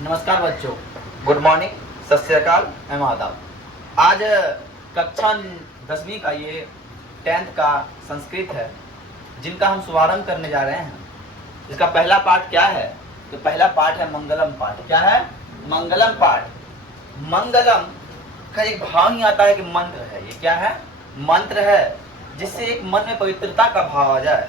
नमस्कार बच्चों, good morning, सत श्री अकाल, एवं आदाब। आज कक्षा 10वीं का ये 10th का संस्कृत है, जिनका हम शुभारंभ करने जा रहे हैं। इसका पहला पाठ क्या है? तो पहला पाठ है मंगलम पाठ। क्या है? मंगलम पाठ। मंगलम का एक भाव ही आता है कि मंत्र है। ये क्या है? मंत्र है, जिससे एक मन में पवित्रता का भाव आ जाए।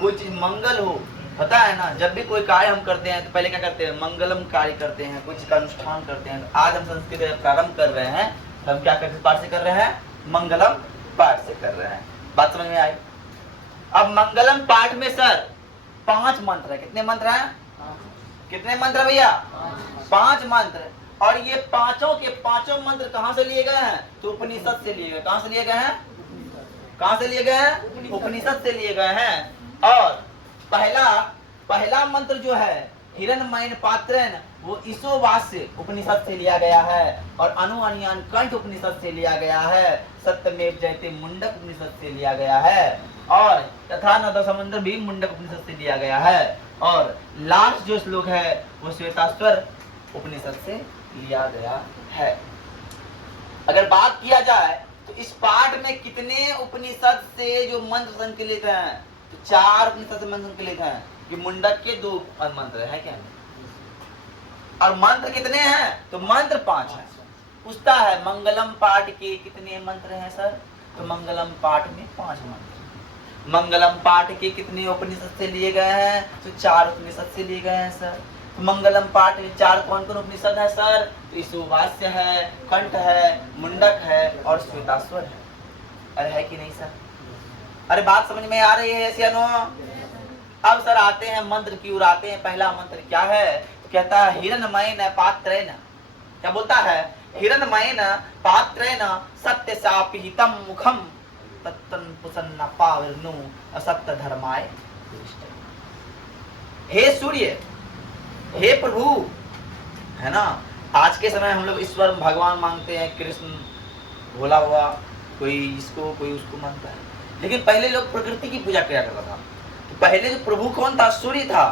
कोई चीज मंगल हो, पता है ना, जब भी कोई कार्य हम करते हैं तो पहले क्या करते हैं? मंगलम कार्य करते हैं, कुछ का अनुष्ठान करते हैं। आज हम संस्कृत प्रारंभ कर रहे हैं, तो हम क्या किस पाठ से कर रहे हैं? मंगलम पाठ से कर रहे हैं। बात समझ में आई? अब मंगलम पाठ में सर 5 मंत्र है। कितने मंत्र हैं? कितने मंत्र भैया? 5 मंत्र। और ये पांचों के पांचों मंत्र कहां से लिए गए हैं? तो उपनिषद से लिए गए। कहां से लिए गए हैं? कहां से लिए गए हैं? उपनिषद से लिए गए हैं। और पहला मंत्र जो है हिरण्मयेन पात्रेण, वो ईशोवास्य उपनिषद से लिया गया है। और अनुअनियान कंठ उपनिषद से लिया गया है। सत्यमेव जयते मुंडक उपनिषद से लिया गया है। और तथा न समुद्र भी मुंडक उपनिषद से लिया गया है। और लास्ट जो श्लोक है वो श्वेताश्वर उपनिषद से लिया गया है। अगर बात किया जाए तो इस पाठ में कितने उपनिषद से जो मंत्र संकलित हैं? तो 4 उपनिषद से मंत्र संकलित हैं। कि मुंडक के 2 मंत्र है क्या? और मंत्र कितने हैं? तो मंत्र 5 हैं। पूछता है मंगलम पाठ के कितने मंत्र हैं सर? तो मंगलम पाठ में 5 मंत्र। मंगलम पाठ के कितने उपनिषद से लिए गए हैं? तो 4 उपनिषद से लिए गए हैं सर। तो मंगलम पाठ में 4 कौन कौन उपनिषद है सर? तो ईशोवास्य है, कंठ है, मुंडक है और श्वेताश्वर है। अरे है कि नहीं सर? अरे बात समझ में आ रही है ऐसे नो? अब सर आते हैं मंत्र की ओर आते हैं। पहला मंत्र क्या है? तो कहता है हिरण्मयेन पात्रेण। क्या बोलता है? हिरण्मयेन पात्रेण सत्य सापिहितम मुखम तत्तन पुसन्ना पावनु असत्य धर्माय। हे सूर्य, हे प्रभु, है ना। आज के समय हम लोग ईश्वर भगवान मांगते हैं, कृष्ण भोला हुआ, कोई इसको कोई उसको मानता है। लेकिन पहले लोग प्रकृति की पूजा किया करता था। तो पहले जो प्रभु कौन था? सूर्य था।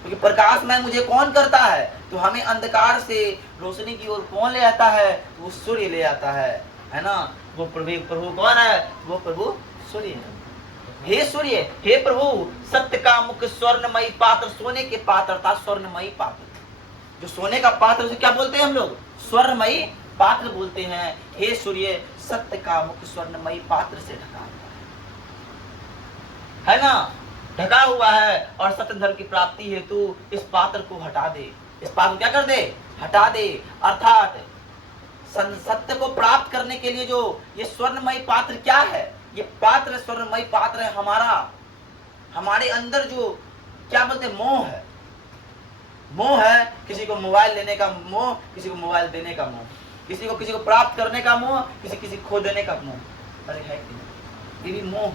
क्योंकि प्रकाश में मुझे कौन करता है? तो हमें अंधकार से रोशनी की ओर कौन ले आता है? तो वो सूर्य ले आता है ना। वो प्रभु कौन है? वो प्रभु सूर्य है। हे सूर्य, हे प्रभु, सत्य का मुख स्वर्णमयी पात्र, सोने के पात्र था स्वर्णमयी पात्र। जो सोने का पात्र उसे क्या बोलते हैं हम लोग? स्वर्णमयी पात्र बोलते हैं। हे सूर्य, सत्य का मुख स्वर्णमयी पात्र से ढका हुआ है ना, ढका हुआ है। और सत्य धर्म की प्राप्ति हेतु इस पात्र को हटा दे। इस पात्र को क्या कर दे? हटा दे। अर्थात सत्य को प्राप्त करने के लिए जो ये स्वर्णमयी पात्र क्या है? ये पात्र स्वर्णमयी पात्र है हमारा। हमारे अंदर जो क्या बोलते हैं? मोह है। मोह है। किसी को मोबाइल लेने का मोह, किसी को मोबाइल देने का मोह, किसी को प्राप्त करने का मोह, किसी खो देने का मोह। अरे है कि नहीं? ये भी मोह।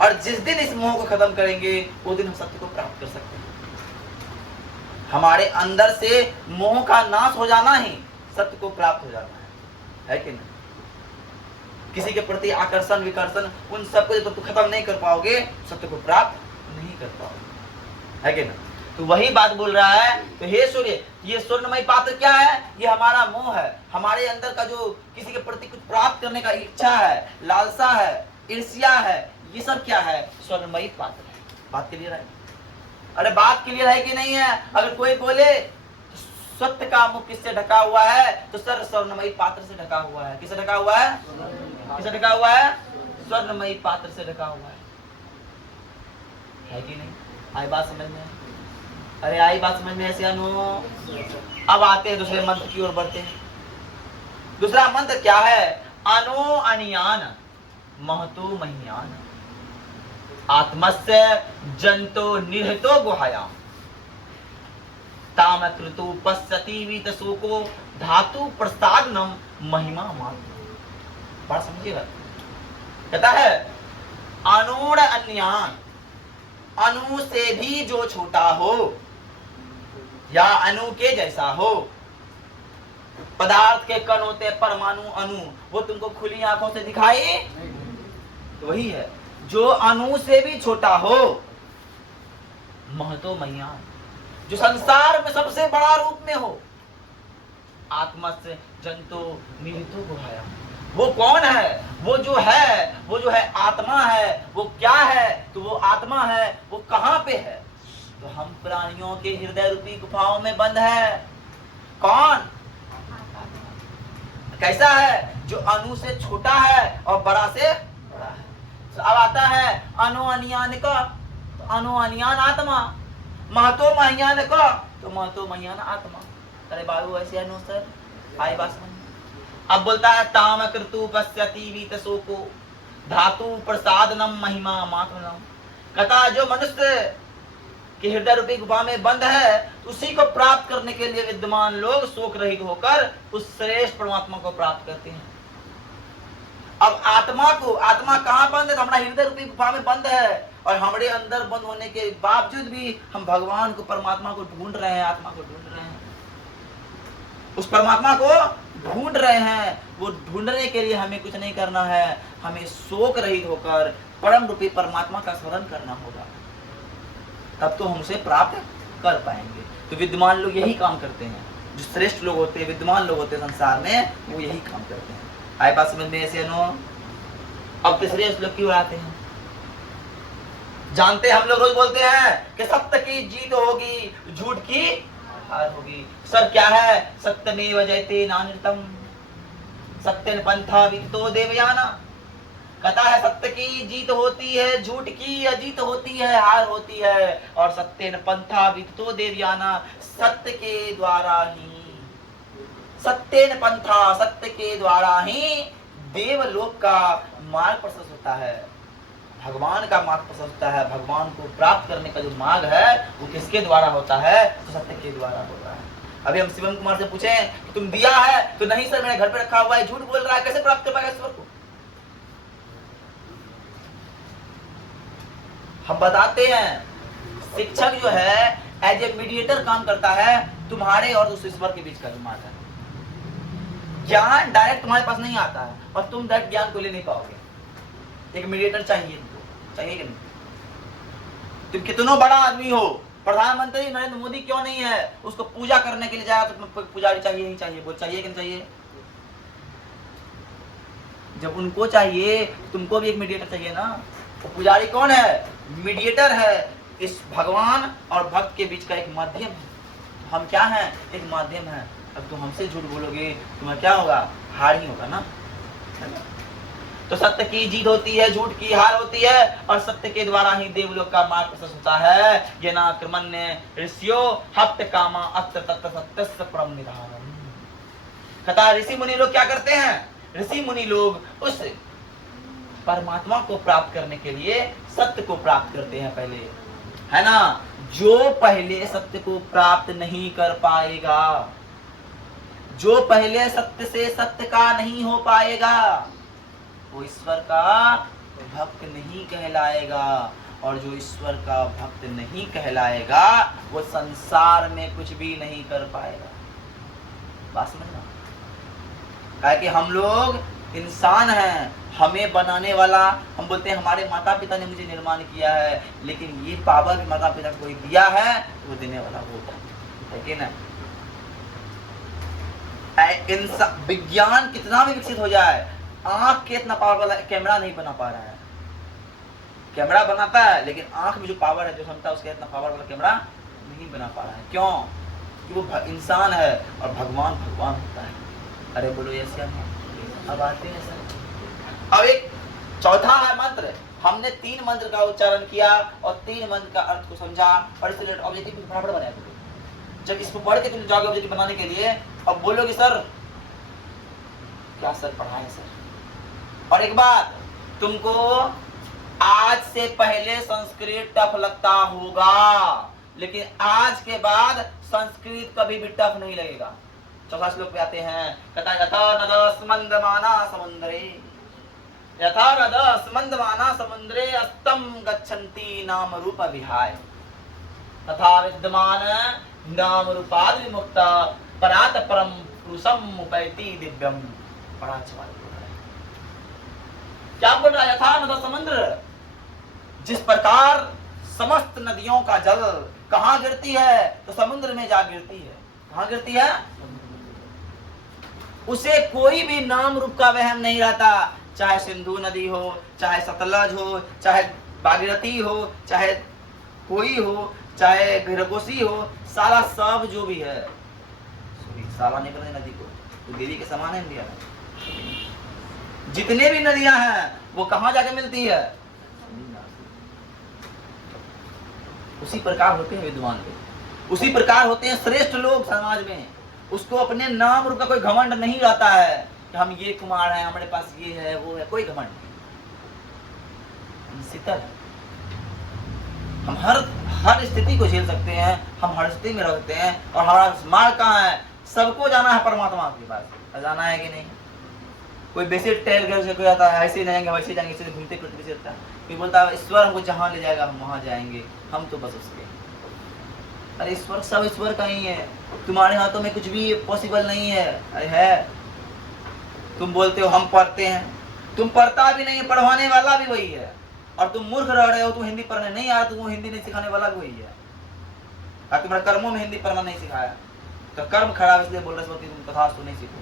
और जिस दिन इस मोह को खत्म करेंगे वो दिन हम सत्य को प्राप्त कर सकते हैं। हमारे अंदर से मोह का नाश हो जाना ही सत्य को प्राप्त हो जाना है कि नहीं? किसी के प्रति आकर्षण विकर्षण उन सबको जब तुम खत्म नहीं कर पाओगे, सत्य को प्राप्त नहीं कर पाओगे, है कि नहीं? तो वही बात बोल रहा है। तो हे सूर्य, ये स्वर्णमयी पात्र क्या है? ये हमारा मोह है। हमारे अंदर का जो किसी के प्रति कुछ प्राप्त करने का इच्छा है, लालसा है, ईर्ष्या है, ये सब क्या है? स्वर्णमयी पात्र है। बात क्लियर है? अरे बात क्लियर है कि नहीं है? अगर कोई बोले सत्य का मुख किससे ढका हुआ है? तो सर स्वर्णमयी पात्र से ढका हुआ है। किससे ढका हुआ है? किससे ढका हुआ है? स्वर्णमयी पात्र से ढका हुआ है कि नहीं? आई बात समझ में? अरे आई बात समझ में ऐसे अनु? अब आते हैं दूसरे मंत्र की ओर बढ़ते हैं। दूसरा मंत्र क्या है? अनो अनियान महतो महियान आत्मस्य जंतो निहतो गुहायाम ताम कृतो पश्यति वीतशोको धातु प्रसादनम महिमा मात्र। बात समझिएगा। कहता है अनूढ़ अन्यान, अणु से भी जो छोटा हो या अणु के जैसा हो। पदार्थ के कण होते हैं परमाणु, अणु, वो तुमको खुली आंखों से दिखाई तो वही है। जो अणु से भी छोटा हो, महतो महियान, जो संसार में सबसे बड़ा रूप में हो। आत्मस्य जंतु निरितो गुहाया, वो कौन है? वो जो है आत्मा है। वो क्या है? तो वो आत्मा है। वो कहाँ पे है? तो हम प्राणियों के हृदय रूपी गुफाओं में बंद है। कौन? कैसा है? जो अणु से छोटा है और बड़ा से बड़ा है। तो अब आता है अणु अनियान का, तो अणु अनियान आत्मा, महतो महियान का, तो महतो महियान आत्मा। अरे बाबू ऐसे अनु सर आई बात समझ। अब बोलता है ताम कृतु पश्यति वीत शोको धातु प्रसादनम महिमा मात्रम। कहता जो मनुष्य के हृदय रूपी गुफा में बंद है, उसी को प्राप्त करने के लिए विद्वान लोग शोक रहित होकर उस श्रेष्ठ परमात्मा को प्राप्त करते हैं। अब आत्मा कहाँ बंद है? हमारा हृदय रूपी गुफा में बंद है, और हमारे अंदर बंद होने के बावजूद भी हम भगवान को, परमात्मा को ढूंढ रहे हैं, आत्मा को ढूंढ रहे हैं, उस परमात्मा को ढूंढ रहे हैं। वो ढूंढने के लिए हमें कुछ नहीं करना है, हमें शोक रहित होकर परम रूपी परमात्मा का स्मरण करना होगा, तब तो हम उसे प्राप्त कर पाएंगे। तो विद्वान लोग यही काम करते हैं, जो श्रेष्ठ लोग होते हैं, विद्वान लोग होते हैं संसार में, वो यही काम करते हैं। आए बात समझ में ऐसे नो? अब तीसरे श्लोक क्यों आते हैं? जानते हम लोग रोज बोलते हैं कि सत्य की जीत होगी, झूठ की हार होगी। सर क्या है? सत्यमेव जयते नानृतम सत्यन पंथा विदितो देवयाना। कहता है सत्य की जीत होती है, झूठ की अजीत होती है, हार होती है। और सत्यन पंथा विदितो देवयाना, सत्य के द्वारा ही, सत्यन पंथा, सत्य के द्वारा ही देवलोक का मार्ग प्रशस्त होता है, भगवान का मार्ग प्रशस्त होता है। भगवान को प्राप्त करने का जो मार्ग है वो किसके द्वारा होता है? तो सत्य के द्वारा होता है। अभी हम शिवम कुमार से पूछे कि तुम दिया है? तो नहीं सर, मेरे घर पे रखा हुआ है, झूठ बोल रहा है, कैसे प्राप्त कर पाएगा ईश्वर को? हम बताते हैं शिक्षक जो है एज ए मीडिएटर काम करता है तुम्हारे और उस ईश्वर के बीच का जो मार्ग है। ज्ञान डायरेक्ट तुम्हारे पास नहीं आता है और तुम डायरेक्ट ज्ञान को ले नहीं पाओगे। एक मीडिएटर चाहिए तुमको, चाहिए कि नहीं? तुम कितना बड़ा आदमी हो, प्रधानमंत्री नरेंद्र मोदी क्यों नहीं है, उसको पूजा करने के लिए जाएगा तो तुम्हें पुजारी चाहिए ही चाहिए। बोल चाहिए कि नहीं चाहिए? जब उनको चाहिए तुमको भी एक मीडिएटर चाहिए ना। तो पुजारी कौन है? मीडिएटर है, इस भगवान और भक्त के बीच का एक माध्यम है। हम क्या हैं? एक माध्यम है। अब तुम हमसे झूठ बोलोगे तुम्हें क्या होगा? हार ही होगा ना। तो सत्य की जीत होती है, झूठ की हार होती है, और सत्य के द्वारा ही देवलोक का मार्ग प्रशस्त होता है। ये ना क्रमण्य ऋषियो हप्त कामा अत्र तत्र सत्यस्य परम निधानम। कहता ऋषि मुनि लोग क्या करते हैं? ऋषि मुनि लोग उस परमात्मा को प्राप्त करने के लिए सत्य को प्राप्त करते हैं पहले, है ना। जो पहले सत्य को प्राप्त नहीं कर पाएगा, जो पहले सत्य से सत्य का नहीं हो पाएगा, वो ईश्वर का भक्त नहीं कहलाएगा। और जो ईश्वर का भक्त नहीं कहलाएगा वो संसार में कुछ भी नहीं कर पाएगा। बात समझना? क्या कि हम लोग इंसान हैं, हमें बनाने वाला, हम बोलते हैं हमारे माता पिता ने मुझे निर्माण किया है, लेकिन ये पावर भी माता पिता को दिया है, वो देने वाला वो है कि ना। विज्ञान कितना भी विकसित हो जाए, आंख के इतना पावर वाला कैमरा नहीं बना पा रहा है। कैमरा बनाता है लेकिन आंख में जो पावर है, जो क्षमता, उसके इतना पावर वाला कैमरा नहीं बना पा रहा है। क्यों? कि वो इंसान है और भगवान भगवान होता है। अरे बोलो यस या नो? अब आते हैं सर। अब एक चौथा है मंत्र। हमने 3 मंत्र का उच्चारण किया और 3 मंत्र का अर्थ को समझा और इससे ऑब्जेक्टिव फटाफट बनाया। जब इसको पढ़ के तुम जाओगे ऑब्जेक्टिव बनाने के लिए, अब बोलोगे सर क्या सर पढ़ाए सर। और एक बात, तुमको आज से पहले संस्कृत टफ लगता होगा, लेकिन आज के बाद संस्कृत कभी भी टफ नहीं लगेगा। चौथा श्लोक पे आते हैं, कहता यथा नद स्मंदमाना समुद्रे, यथा नद स्मंदमाना समुद्रे अस्तम गच्छन्ति नाम रूप विहाय, तथा विद्यमान नाम रूपाद विमुक्त परात परम पुरुषम उपैति दिव्यम। बड़ा अच्छा बात बोल रहा है। क्या बोल रहा है? यथा नद समुद्र, जिस प्रकार समस्त नदियों का जल कहाँ गिरती है? तो समुद्र में जा गिरती है। कहाँ गिरती है? उसे कोई भी नाम रूप का वहम नहीं रहता, चाहे सिंधु नदी हो, चाहे सतलज हो, चाहे भागीरथी हो, चाहे कोई हो, चाहे घरकोसी हो, साला सब जो भी है, साला नहीं बोलते नदी को, तो देवी के समान है इंडिया में। जितने भी नदियां हैं वो कहाँ जाके मिलती है? उसी प्रकार होते हैं विद्वान लोग, उसी प्रकार होते हैं श्रेष्ठ लोग समाज में। उसको अपने नाम रूप का कोई घमंड नहीं रहता है कि हम ये कुमार हैं, हमारे पास ये है वो है, कोई घमंड नहीं। हम शीतल, हम हर स्थिति को झेल सकते हैं, हम हर स्थिति में रहते हैं। और हमारा मार्ग कहाँ है? सबको जाना है परमात्मा के पास, जाना है कि नहीं? कोई बेसिक टहल कर से कोई आता है, ऐसे जाएंगे वैसे जाएंगे, ऐसे घूमते फिरते चलता है। कोई बोलता है ईश्वर हमको जहाँ ले जाएगा हम वहाँ जाएंगे, हम तो बस उसके। अरे ईश्वर सब ईश्वर का ही है, तुम्हारे हाथों में कुछ भी पॉसिबल नहीं है। अरे है, तुम बोलते हो हम पढ़ते हैं, तुम पढ़ता भी नहीं, पढ़वाने वाला भी वही है। और तुम मूर्ख रह रहे हो, तुम हिंदी पढ़ने नहीं आया, तुमको हिंदी नहीं सिखाने वाला भी वही है। और तुम्हारे कर्मों में हिंदी पढ़ना नहीं सिखाया, तो कर्म खराब इसलिए बोल रहे होती तुम तथास्तु नहीं सीखो।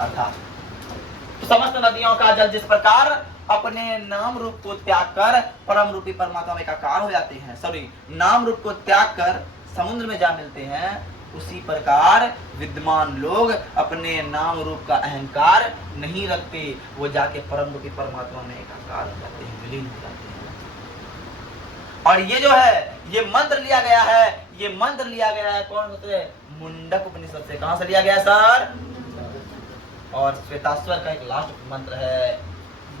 अर्थात समस्त नदियों का जल जिस प्रकार अपने नाम रूप को त्याग कर परम रूपी परमात्मा में एकाकार हो जाते हैं, सॉरी नाम रूप को त्याग कर समुद्र में जा मिलते हैं, उसी प्रकार विद्वान लोग अपने नाम रूप का अहंकार नहीं रखते, वो जाके परम रूपी परमात्मा में एकाकार हो जाते हैं, विलीन हो जाते हैं। और ये जो है ये मंत्र लिया गया है, ये मंत्र लिया गया है कौन से? मुंडक उपनिषद से। कहां से लिया गया सर? और श्वेताश्वर का एक लास्ट मंत्र है,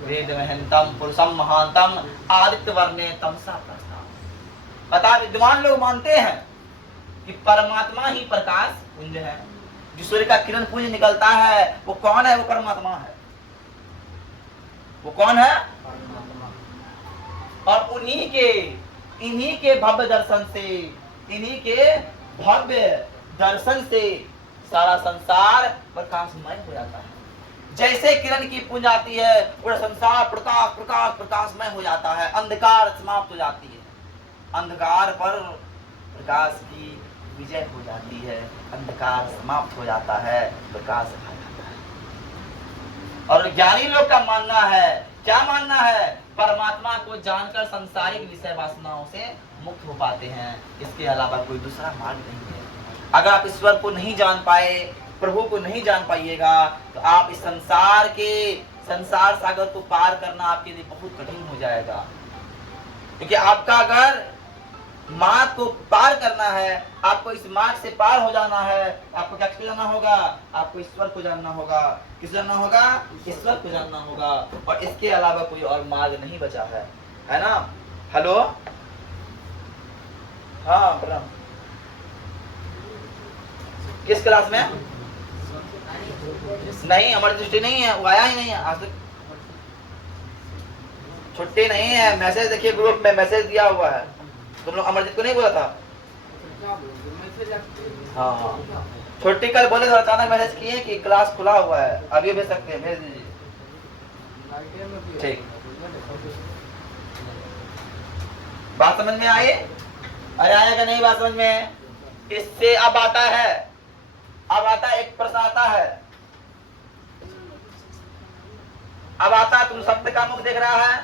वेद महंतम पुरुषम महानतम आदित्य वर्णे तमसा प्रस्ताव। पता विद्वान लोग मानते हैं कि परमात्मा ही प्रकाश पुंज है, जो सूर्य का किरण पुंज निकलता है वो कौन है? वो परमात्मा है। वो कौन है? और इन्हीं के भव्य दर्शन से, इन्हीं के भव्य दर्शन से सारा संसार प्रकाशमय हो जाता है। जैसे किरण की पुंज आती है पूरा संसार प्रकाश प्रकाश प्रकाशमय हो जाता है, अंधकार समाप्त हो जाती है, अंधकार पर प्रकाश की विजय हो जाती है, अंधकार समाप्त हो जाता है, प्रकाश आ जाता है। और ज्ञानी लोग का मानना है, क्या मानना है? परमात्मा को जानकर सांसारिक विषय वासनाओं से मुक्त हो पाते हैं, इसके अलावा कोई दूसरा मार्ग नहीं है। अगर आप ईश्वर को नहीं जान पाए, प्रभु को नहीं जान पाइएगा, तो आप इस संसार सागर को पार करना आपके लिए बहुत कठिन हो जाएगा। क्योंकि आपका अगर मार्ग को पार करना है, आपको इस मार्ग से पार हो जाना है, आपको क्या जानना होगा? आपको ईश्वर को जानना होगा। किस जानना होगा? ईश्वर को जानना होगा। और इसके अलावा कोई और मार्ग नहीं बचा है ना? हेलो, हाँ प्रणाम। किस क्लास में? नहीं, हमारी दृष्टि नहीं है, वो आया ही नहीं है आज तक। छुट्टी नहीं है, मैसेज देखिए ग्रुप में मैसेज दिया हुआ है। तुम लोग अमरजीत को नहीं बोला था? हाँ, छुट्टी कल बोले तो अचानक मैसेज किए कि क्लास खुला हुआ है, अभी भेज सकते हैं, भेज दीजिए। ठीक, बात समझ में आई? अरे आएगा नहीं बात समझ में? इससे अब आता है, एक प्रश्न आता है, अब आता है, तुम सत्य का मुख देख रहा है?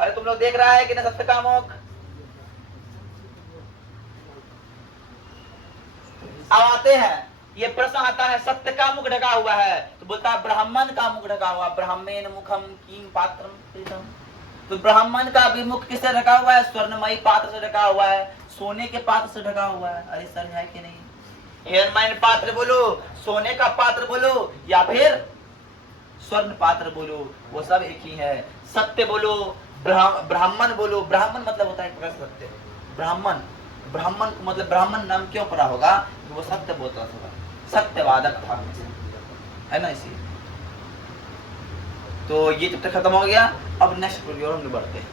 अरे तुम लोग देख रहा है कि नहीं सत्य का मुख? अब आते हैं, ये प्रश्न आता है, सत्य का मुख ढका हुआ है, तो बोलता है ब्राह्मण का मुख ढका हुआ, ब्राह्मण मुखम किम पात्रम प्रीतम। तो ब्राह्मण का भी मुख किससे ढका हुआ है? स्वर्णमयी पात्र से ढका हुआ है, सोने के पात्र से ढका हुआ है। अरे सर है कि नहीं? हिरणमय पात्र बोलो, सोने का पात्र बोलो, या फिर स्वर्ण पात्र बोलो, वो सब एक ही है। सत्य बोलो, ब्राह्मण बोलो, ब्राह्मण मतलब होता है प्रकाश सत्य। ब्राह्मण मतलब ब्राह्मण नाम क्यों पड़ा होगा? वो सत्य बोलता था, सत्यवादक था, है ना? इसी तो ये चैप्टर खत्म हो गया। अब नेक्स्ट प्रोग्राम में बढ़ते हैं।